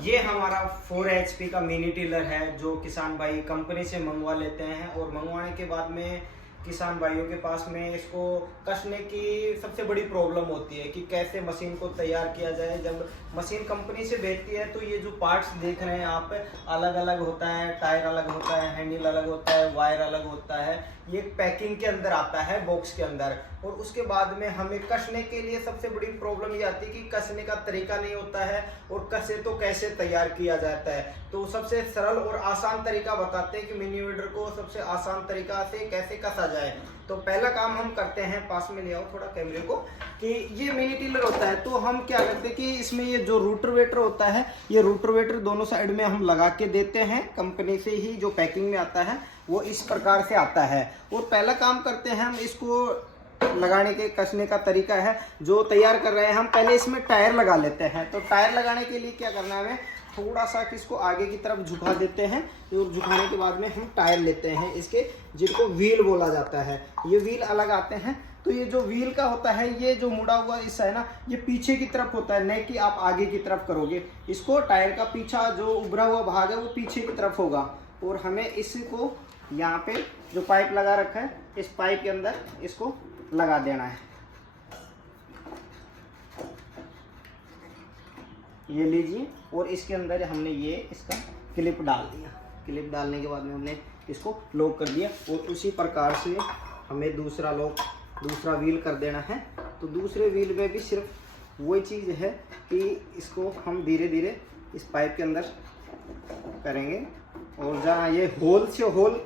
ये हमारा 4 HP का मिनी टिलर है जो किसान भाई कंपनी से मंगवा लेते हैं और मंगवाने के बाद में किसान भाइयों के पास में इसको कसने की सबसे बड़ी प्रॉब्लम होती है कि कैसे मशीन को तैयार किया जाए। जब मशीन कंपनी से भेजती है तो ये जो पार्ट्स देख रहे हैं आप, अलग अलग होता है, टायर अलग होता है, हैंडल अलग होता है, वायर अलग होता है। ये पैकिंग के अंदर आता है, बॉक्स के अंदर। और उसके बाद में हमें कसने के लिए सबसे बड़ी प्रॉब्लम ये आती है कि कसने का तरीका नहीं होता है और कसे तो कैसे तैयार किया जाता है। तो सबसे सरल और आसान तरीका बताते हैं कि मिनी वेडर को सबसे आसान तरीका से कैसे कसा जाए। तो पहला काम हम करते हैं, पास में ले आओ थोड़ा कैमरे को, कि ये मिनी टिलर होता है तो हम क्या करते हैं कि इसमें ये जो रोटावेटर होता है, ये रोटावेटर दोनों साइड में हम लगा के देते हैं। कंपनी से ही जो पैकिंग में आता है वो इस प्रकार से आता है। और पहला काम करते हैं हम इसको लगाने के कसने का तरीका है जो तैयार कर रहे हैं हम। पहले इसमें टायर लगा लेते हैं। तो टायर लगाने के लिए क्या करना है, हमें थोड़ा सा इसको आगे की तरफ झुका देते हैं और झुकाने के बाद में हम टायर लेते हैं इसके, जिनको व्हील बोला जाता है। ये व्हील अलग आते हैं। तो ये जो व्हील का होता है, ये जो मुड़ा हुआ हिस्सा है ना, ये पीछे की तरफ होता है, नहीं कि आप आगे की तरफ करोगे इसको। टायर का पीछा जो उभरा हुआ भाग है वो पीछे की तरफ होगा। और हमें इसको यहाँ पे जो पाइप लगा रखा है, इस पाइप के अंदर इसको लगा देना है। ये लीजिए, और इसके अंदर हमने ये इसका क्लिप डाल दिया। क्लिप डालने के बाद में हमने इसको लॉक कर दिया। और उसी प्रकार से हमें दूसरा लॉक, दूसरा व्हील कर देना है। तो दूसरे व्हील में भी सिर्फ वही चीज़ है कि इसको हम धीरे धीरे इस पाइप के अंदर करेंगे। और जहाँ ये होल से होल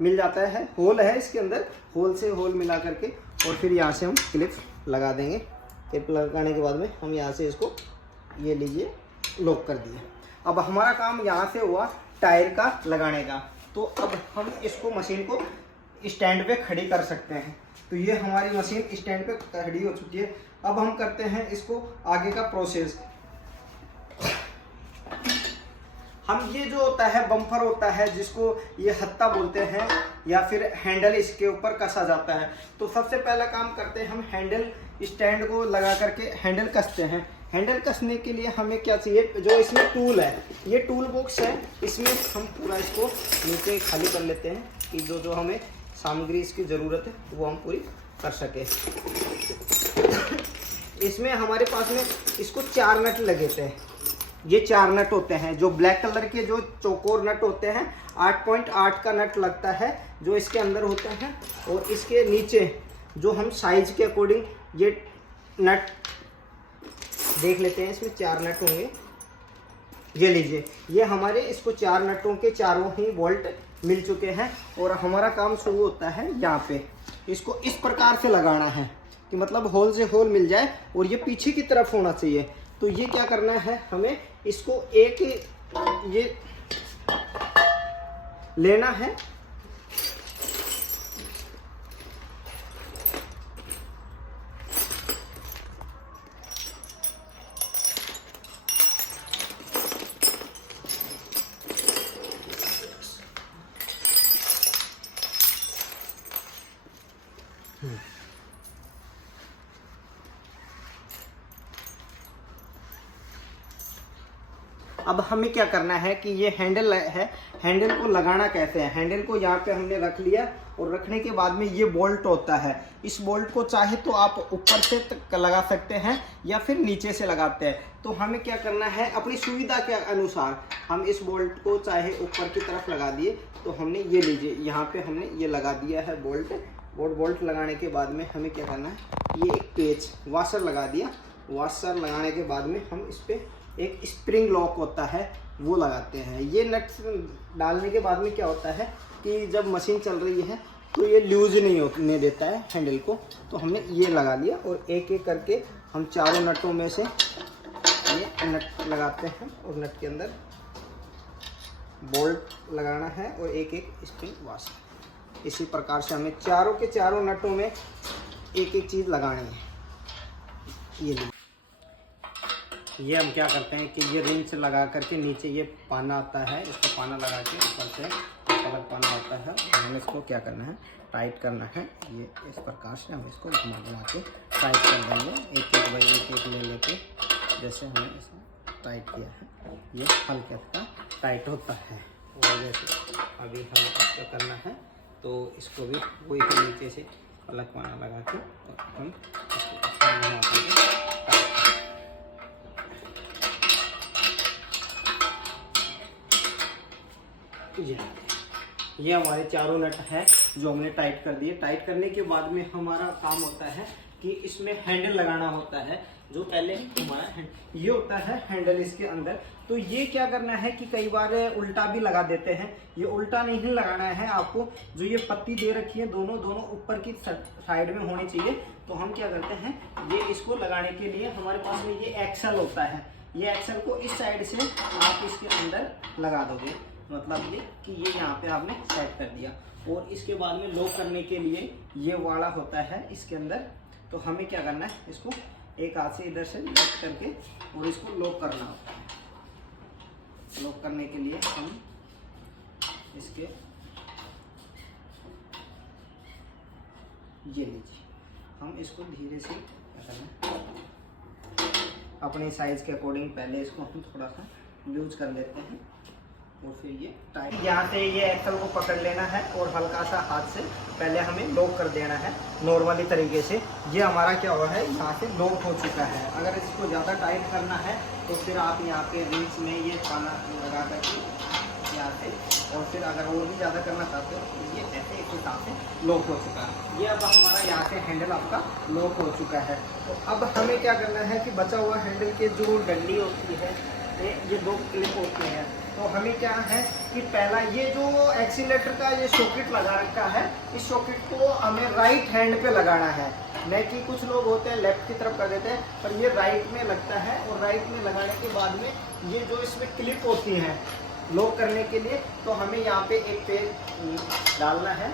मिल जाता है, होल है इसके अंदर, होल से होल मिला करके और फिर यहाँ से हम क्लिप लगा देंगे। क्लिप लगाने के बाद में हम यहाँ से इसको, ये लीजिए, लॉक कर दिए। अब हमारा काम यहाँ से हुआ टायर का लगाने का। तो अब हम इसको मशीन को स्टैंड पे खड़ी कर सकते हैं। तो ये हमारी मशीन स्टैंड पे खड़ी हो चुकी है। अब हम करते हैं इसको आगे का प्रोसेस। हम ये जो होता है बम्पर होता है, जिसको ये हत्ता बोलते हैं या फिर हैंडल, इसके ऊपर कसा जाता है। तो सबसे पहला काम करते हैं हम हैंडल स्टैंड को लगा करके हैंडल कसते हैं। हैंडल कसने के लिए हमें क्या चाहिए, जो इसमें टूल है, ये टूल बॉक्स है, इसमें हम पूरा इसको नीचे खाली कर लेते हैं कि जो जो हमें सामग्री इसकी ज़रूरत है वो हम पूरी कर सके। इसमें हमारे पास में इसको 4 नट लगे थे। ये 4 नट होते हैं, जो ब्लैक कलर के जो चौकोर नट होते हैं, 8.8 का नट लगता है जो इसके अंदर होते हैं। और इसके नीचे जो हम साइज के अकॉर्डिंग ये नट देख लेते हैं, इसमें 4 नट होंगे। ये लीजिए, ये हमारे इसको 4 नटों के चारों ही बोल्ट मिल चुके हैं। और हमारा काम शुरू होता है यहाँ पे, इसको इस प्रकार से लगाना है कि मतलब होल से होल मिल जाए और ये पीछे की तरफ होना चाहिए। तो ये क्या करना है, हमें इसको एक ये लेना है। अब हमें क्या करना है कि ये हैंडल है, हैंडल को लगाना कैसे है। हैंडल को यहाँ पे हमने रख लिया और रखने के बाद में ये बोल्ट होता है। इस बोल्ट को चाहे तो आप ऊपर से तक लगा सकते हैं या फिर नीचे से लगाते हैं। तो हमें क्या करना है, अपनी सुविधा के अनुसार हम इस बोल्ट को चाहे ऊपर की तरफ लगा दिए। तो हमने ये लीजिए, यहाँ पे हमने ये लगा दिया है बोल्ट। और बोल्ट लगाने के बाद में हमें क्या करना है, ये एक पेच वाशर लगा दिया। वाशर लगाने के बाद में हम इस पर एक स्प्रिंग लॉक होता है वो लगाते हैं। ये नट डालने के बाद में क्या होता है कि जब मशीन चल रही है तो ये लूज नहीं होने देता है हैंडल को। तो हमने ये लगा लिया और एक एक करके हम चारों नटों में से ये नट लगाते हैं और नट के अंदर बोल्ट लगाना है और एक एक स्प्रिंग वाशर। इसी प्रकार से हमें चारों के चारों नटों में एक एक चीज़ लगानी है। ये हम क्या करते हैं कि ये रिंच लगा करके नीचे ये पाना आता है, इसको पाना लगा के ऊपर से अलग पाना आता है। हमें इसको क्या करना है, टाइट करना है। ये इस प्रकार से हम इसको घुमा घुमा के टाइट कर देंगे, एक एक बाई एक एक ले लेके, जैसे हमें इसमें टाइट किया है ये हल्का सा टाइट होता है। और जैसे अभी हमें इसका करना है तो इसको भी वही हम नीचे से अलग पाना लगा के और हम इसको ये हमारे चारों नट हैं जो हमने टाइट कर दिए। टाइट करने के बाद में हमारा काम होता है कि इसमें हैंडल लगाना होता है। जो पहले हमारा ये होता है हैंडल इसके अंदर, तो ये क्या करना है कि कई बार उल्टा भी लगा देते हैं। ये उल्टा नहीं लगाना है आपको। जो ये पत्ती दे रखी है दोनों ऊपर की साइड में होनी चाहिए। तो हम क्या करते हैं, ये इसको लगाने के लिए हमारे पास में ये एक्सल होता है। ये एक्सल को इस साइड से आप इसके अंदर लगा दोगे, मतलब ये कि ये यहाँ पे आपने सेट कर दिया। और इसके बाद में लॉक करने के लिए ये वाला होता है इसके अंदर। तो हमें क्या करना है, इसको एक हाथ से इधर से लॉक करके और इसको लॉक करना होता है। लॉक करने के लिए हम इसके ये लीजिए, हम इसको धीरे से क्या करना है, अपने साइज के अकॉर्डिंग पहले इसको हम थोड़ा सा लूज कर लेते हैं और फिर ये टाइट। यहाँ से ये एक्सल को पकड़ लेना है और हल्का सा हाथ से पहले हमें लॉक कर देना है नॉर्मली तरीके से। ये हमारा क्या हुआ है, यहाँ से लॉक हो चुका है। अगर इसको ज़्यादा टाइट करना है तो फिर आप यहाँ पे रिंच में ये पाना लगा करके यहाँ से, और फिर अगर और भी ज़्यादा करना चाहते हो तो ये ऐसे इस हिसाब से लॉक हो चुका है। ये अब हमारा यहाँ से हैंडल आपका लॉक हो चुका है। तो अब हमें क्या करना है कि बचा हुआ हैंडल के जो डंडी होती है, ये दो क्लिप होती हैं, तो हमें क्या है कि पहला ये जो एक्सीलेटर का ये सॉकेट लगा रखा है, इस सॉकेट को हमें राइट हैंड पे लगाना है। नहीं कि कुछ लोग होते हैं लेफ्ट की तरफ कर देते हैं, पर ये राइट में लगता है। और राइट में लगाने के बाद में ये जो इसमें क्लिप होती हैं लॉक करने के लिए, तो हमें यहाँ पे एक पेच डालना है।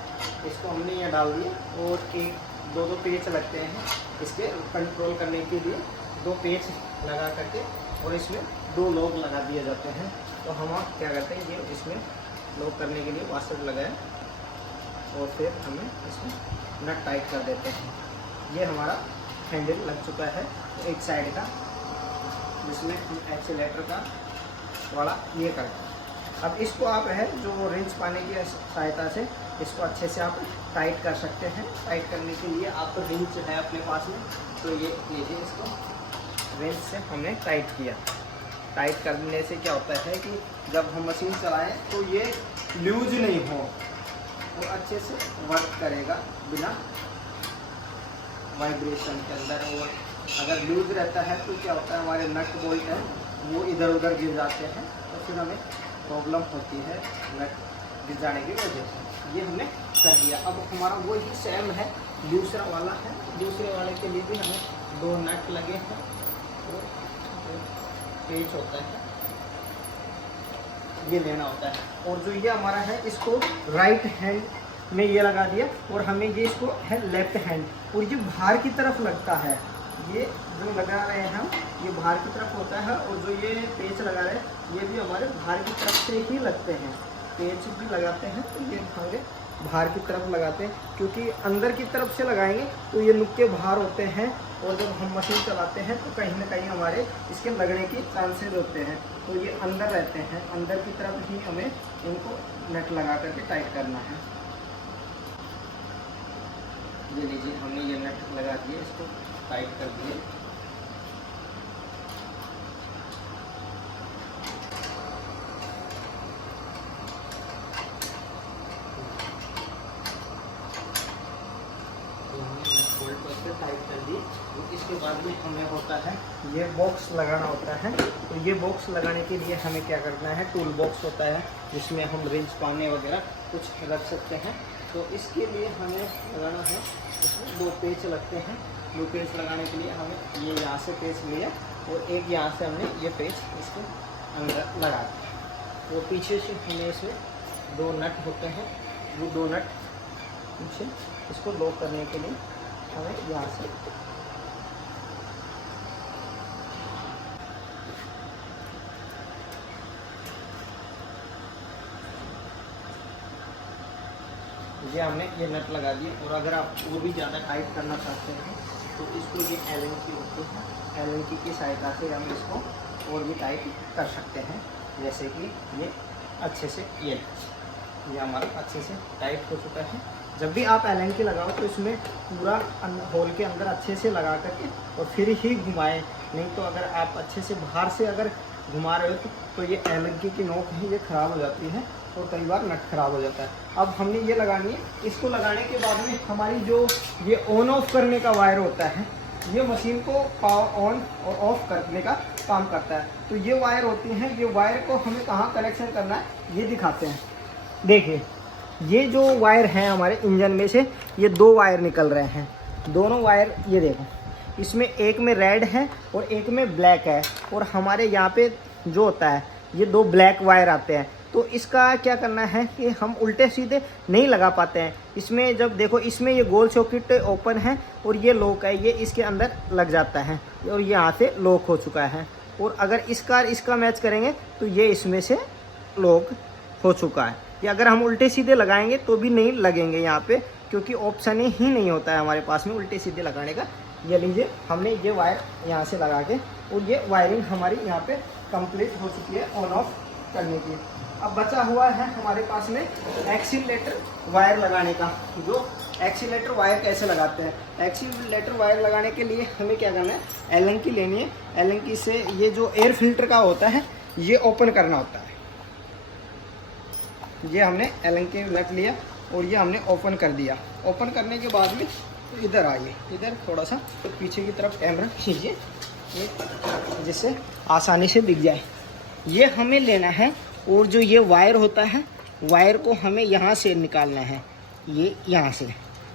इसको हमने यहाँ डाल दिया और एक दो पेच लगते हैं इसके कंट्रोल करने के लिए। दो पेच लगा करके और इसमें दो लॉक लगा दिए जाते हैं। तो हम क्या करते हैं, ये इसमें लॉक करने के लिए वाशर लगाए और फिर हमें इसमें नट टाइट कर देते हैं। ये हमारा हैंडल लग चुका है एक साइड का, जिसमें हम एक्सीलेटर का वाला ये करते हैं। अब इसको आप है जो रिंच पाने की सहायता से इसको अच्छे से आप टाइट कर सकते हैं। टाइट करने के लिए आप रिंच है अपने पास में, तो ये लीजिए, इसको रिंच से हमने टाइट किया। टाइट करने से क्या होता है कि जब हम मशीन चलाएं तो ये लूज नहीं हो, वो अच्छे से वर्क करेगा बिना वाइब्रेशन के अंदर। और अगर लूज रहता है तो क्या होता है, हमारे नट बोल्ट हैं वो इधर उधर गिर जाते हैं, तो फिर हमें प्रॉब्लम होती है नट गिर जाने की वजह से। ये हमने कर दिया। अब हमारा वही सेम है, दूसरा वाला है। दूसरे वाले के लिए भी हमें दो नट लगे हैं और पेच होता है, ये लेना होता है। और जो ये हमारा है इसको राइट हैंड में ये लगा दिया, और हमें ये इसको है लेफ्ट हैंड, और ये बाहर की तरफ लगता है। ये जो लगा रहे हैं हम, ये बाहर की तरफ होता है, और जो ये पेच लगा रहे हैं ये भी हमारे बाहर की तरफ से ही लगते हैं। पेच भी लगाते हैं तो ये हमारे बाहर की तरफ लगाते हैं, क्योंकि अंदर की तरफ से लगाएंगे तो ये नुक्के बाहर होते हैं, और जब हम मशीन चलाते हैं तो कहीं ना कहीं हमारे इसके लगने की चांसेस होते हैं। तो ये अंदर रहते हैं, अंदर की तरफ ही हमें इनको नट लगा करके टाइट करना है। ये लीजिए, हमने ये नट लगा दिए, इसको टाइट कर दिए। टाइट कर दी। तो इसके बाद में हमें होता है ये बॉक्स लगाना होता है। तो ये बॉक्स लगाने के लिए हमें क्या करना है, टूल बॉक्स होता है जिसमें हम रिंच पाने वगैरह कुछ रख सकते हैं। तो इसके लिए हमें लगाना है, इसमें दो पेच लगते हैं। दो पेच लगाने के लिए हमें ये यहाँ से पेच लिया और एक यहाँ से हमने ये पेच इसके अंदर लगा दिया। तो पीछे से हमें इसमें दो नट होते हैं, वो दो नट पीछे इसको लॉक करने के लिए हमें यहाँ से ये हमने ये नट लगा दिए। और अगर आप वो भी ज़्यादा टाइट करना चाहते हैं तो इसको ये एलन की होती है, एलन की सहायता से हम इसको और भी टाइट कर सकते हैं। जैसे कि ये अच्छे से ये हमारा अच्छे से टाइट हो चुका है। जब भी आप एलन की लगाओ तो इसमें पूरा होल के अंदर अच्छे से लगा करके और फिर ही घुमाएं, नहीं तो अगर आप अच्छे से बाहर से अगर घुमा रहे हो तो ये एलन की नोक है ये ख़राब हो जाती है और कई बार नट ख़राब हो जाता है। अब हमने ये लगानी है। इसको लगाने के बाद में हमारी जो ये ऑन ऑफ करने का वायर होता है, ये मशीन को पावर ऑन और ऑफ करने का काम करता है। तो ये वायर होती हैं, ये वायर को हमें कहाँ कनेक्शन करना है ये दिखाते हैं। देखिए ये जो वायर हैं हमारे इंजन में से ये 2 वायर निकल रहे हैं। दोनों वायर ये देखो, इसमें एक में रेड है और एक में ब्लैक है, और हमारे यहाँ पे जो होता है ये 2 ब्लैक वायर आते हैं। तो इसका क्या करना है कि हम उल्टे सीधे नहीं लगा पाते हैं। इसमें जब देखो, इसमें ये गोल सॉकेट ओपन है और ये लॉक है, ये इसके अंदर लग जाता है और ये यहाँ से लॉक हो चुका है। और अगर इसका मैच करेंगे तो ये इसमें से लॉक हो चुका है। ये अगर हम उल्टे सीधे लगाएंगे तो भी नहीं लगेंगे यहाँ पे, क्योंकि ऑप्शन ही नहीं होता है हमारे पास में उल्टे सीधे लगाने का। ये लीजिए हमने ये वायर यहाँ से लगा के, और ये वायरिंग हमारी यहाँ पे कंप्लीट हो चुकी है ऑन ऑफ करने की। अब बचा हुआ है हमारे पास में एक्सीलरेटर वायर लगाने का। जो एक्सीलरेटर वायर कैसे लगाते हैं, एक्सीलरेटर वायर लगाने के लिए हमें क्या करना है, एलन की लेनी है। एलन की से ये जो एयर फिल्टर का होता है ये ओपन करना होता है। ये हमने एलन की नट लिया और ये हमने ओपन कर दिया। ओपन करने के बाद में तो इधर आइए, इधर थोड़ा सा पीछे की तरफ कैमरा खींचिए जिससे आसानी से दिख जाए। ये हमें लेना है, और जो ये वायर होता है वायर को हमें यहाँ से निकालना है। ये यहाँ से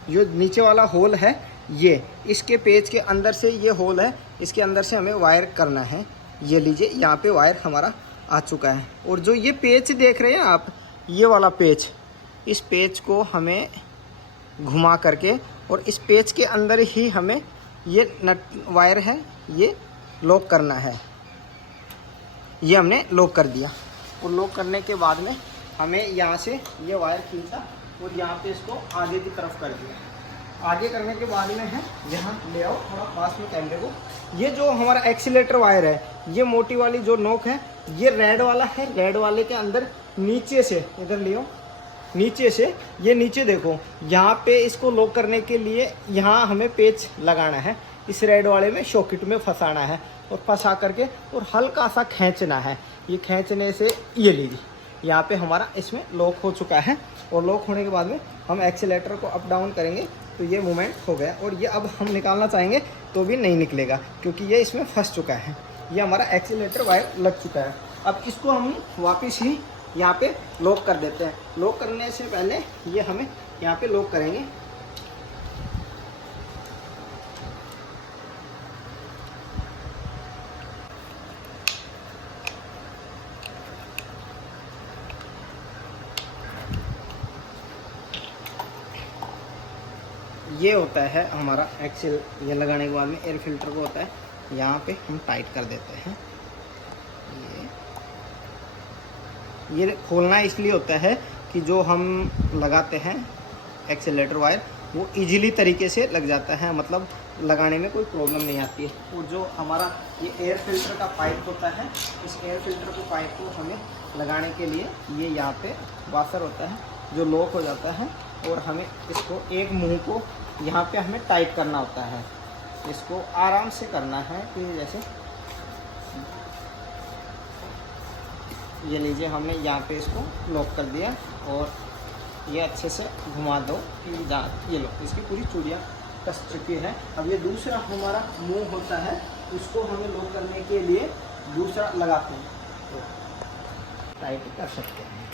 जो नीचे वाला होल है, ये इसके पेज के अंदर से ये होल है, इसके अंदर से हमें वायर करना है। ये लीजिए यहाँ पे वायर हमारा आ चुका है। और जो ये पेज देख रहे हैं आप, ये वाला पेज, इस पेज को हमें घुमा करके और इस पेज के अंदर ही हमें ये नट वायर है ये लॉक करना है। ये हमने लॉक कर दिया, और लॉक करने के बाद में हमें यहाँ से ये वायर खींचा और यहाँ पे इसको आगे की तरफ कर दिया। आगे करने के बाद में है, यहाँ ले आओ थोड़ा पास में कैमरे को। ये जो हमारा एक्सीलरेटर वायर है, ये मोटी वाली जो नोक है ये रेड वाला है। रेड वाले के अंदर नीचे से, इधर लियो, नीचे से ये नीचे देखो, यहाँ पे इसको लॉक करने के लिए यहाँ हमें पेच लगाना है। इस रेड वाले में सॉकेट में फंसाना है और फंसा करके और हल्का सा खींचना है। ये खींचने से ये लीजिए यहाँ पे हमारा इसमें लॉक हो चुका है। और लॉक होने के बाद में हम एक्सीलरेटर को अप डाउन करेंगे तो ये मूवमेंट हो गया। और ये अब हम निकालना चाहेंगे तो भी नहीं निकलेगा, क्योंकि ये इसमें फंस चुका है। ये हमारा एक्सीलरेटर वायर लग चुका है। अब इसको हम वापस ही यहाँ पे लॉक कर देते हैं। लॉक करने से पहले ये हमें यहाँ पे लॉक करेंगे। ये होता है हमारा एक्सेल। ये लगाने के बाद में एयर फिल्टर को होता है यहाँ पे हम टाइट कर देते हैं। ये खोलना इसलिए होता है कि जो हम लगाते हैं एक्सीलरेटर वायर वो इजीली तरीके से लग जाता है, मतलब लगाने में कोई प्रॉब्लम नहीं आती है। और जो हमारा ये एयर फिल्टर का पाइप होता है, इस एयर फिल्टर को पाइप को हमें लगाने के लिए ये यहाँ पे वाशर होता है जो लॉक हो जाता है, और हमें इसको एक मुंह को यहाँ पे हमें टाइट करना होता है। इसको आराम से करना है कि जैसे ये लीजिए हमने यहाँ पे इसको लॉक कर दिया, और ये अच्छे से घुमा दो कि जहाँ ये लो इसकी पूरी चूड़ियाँ कस चुकी है। अब ये दूसरा हमारा मुंह होता है, उसको हमें लॉक करने के लिए दूसरा लगाते हैं तो टाइट कर सकते हैं।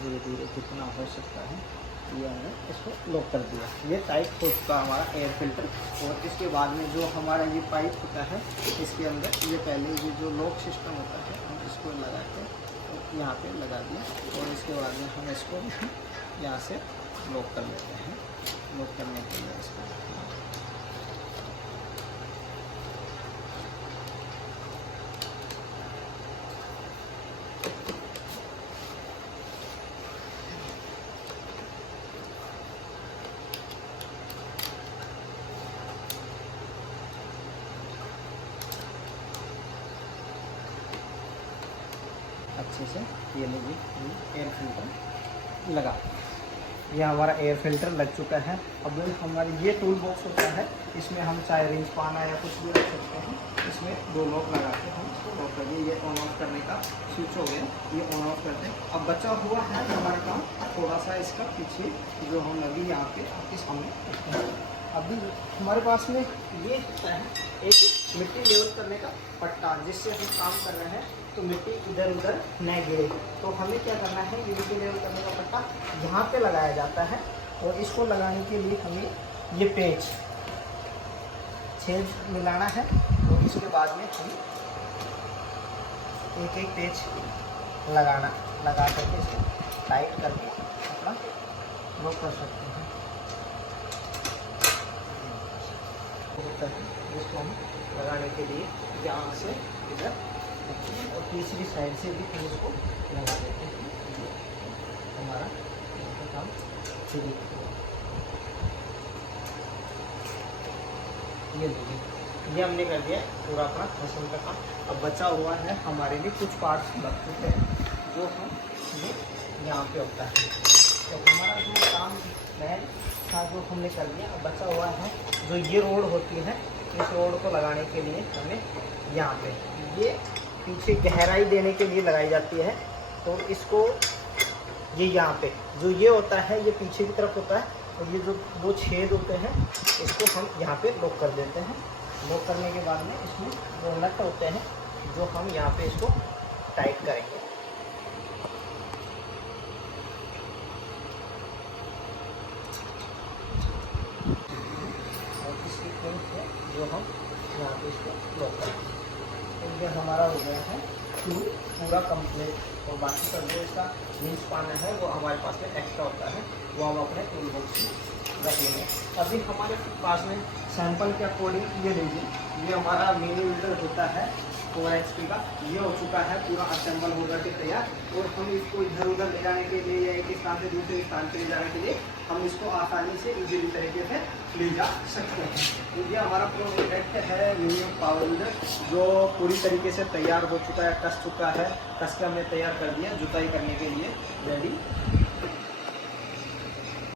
धीरे धीरे जितना हो सकता है ये हमने इसको लॉक कर दिया। ये टाइट हो चुका हमारा एयर फिल्टर। और इसके बाद में जो हमारा ये पाइप होता है इसके अंदर ये पहले ये जो लॉक सिस्टम होता है हम इसको लगा के और यहाँ पे लगा दिया और इसके बाद में हम इसको यहाँ से लॉक कर लेते हैं। लॉक करने के लिए इसको अच्छे से ये लीजिए एयर फिल्टर लगा। ये हमारा एयर फिल्टर लग चुका है। अब हमारी ये टूल बॉक्स होता है, इसमें हम चाहे रिंच पाना या कुछ भी रख सकते हैं। इसमें 2 लॉक लगा के हम इसको लॉक कर दिए। ये ऑन ऑफ करने का स्विच हो गया, ये ऑन ऑफ करते हैं। अब बचा हुआ है हमारा काम थोड़ा सा इसका पीछे जो हम अभी यहाँ पे आपके सामने अभी हमारे पास में ये होता है एक मिट्टी लेवल करने का पट्टा, जिससे हम काम कर रहे हैं तो मिट्टी इधर उधर न गिरे। तो हमें क्या करना है, ये मिट्टी लेवल करने का पट्टा यहाँ पे लगाया जाता है और इसको लगाने के लिए हमें ये पेच छेद मिलाना है और इसके बाद में हम एक एक पेच लगा करके इसको टाइट करके अपना लॉक कर सकते हैं। जिसको हम लगाने के लिए यहाँ से इधर और तीसरी साइड से भी हम इसको लगा देते हैं। हमारा काम शुरू ये देखिए, ये हमने कर दिया पूरा अपना मशीन का काम। अब बचा हुआ है हमारे लिए कुछ पार्ट्स लग चुके हैं जो हम यहाँ पे होता है। तो हमारा जो काम मैन था जो हमने कर दिया। अब बचा हुआ है जो ये रोड होती है, इस रोड को लगाने के लिए हमें यहाँ पे ये पीछे गहराई देने के लिए लगाई जाती है। तो इसको ये यहाँ पे जो ये होता है ये पीछे की तरफ होता है और ये जो 2 छेद होते हैं इसको हम यहाँ पे लॉक कर देते हैं। लॉक करने के बाद में इसमें 2 नट होते हैं जो हम यहाँ पे इसको टाइट करेंगे। और इसकी पिन है जो हम यहाँ पे इसको लॉक करेंगे। तो ये हमारा हो गया है टूल पूरा कंप्लीट। और बाकी का जो इसका रिंच पाना है वो हमारे पास में एक्स्ट्रा होता है, वो हम अपने टूल बॉक्स में रख लेंगे। अभी हमारे पास में सैंपल के अकॉर्डिंग ये लीजिए, ये हमारा मिनी वेल्डर होता है 4 HP का। ये हो चुका है पूरा असेंबल होकर के तैयार। और हम इसको इधर उधर ले जाने के लिए या एक स्थान से दूसरे स्थान पर ले जाने के लिए हम इसको आसानी से इजीली तरीके से ले जा सकते हैं। तो ये हमारा प्रोडक्ट है मिनी पावर वेल्डर, जो पूरी तरीके से तैयार हो चुका है, कस चुका है, कस के हमने तैयार कर दिया, जुताई करने के लिए रेडी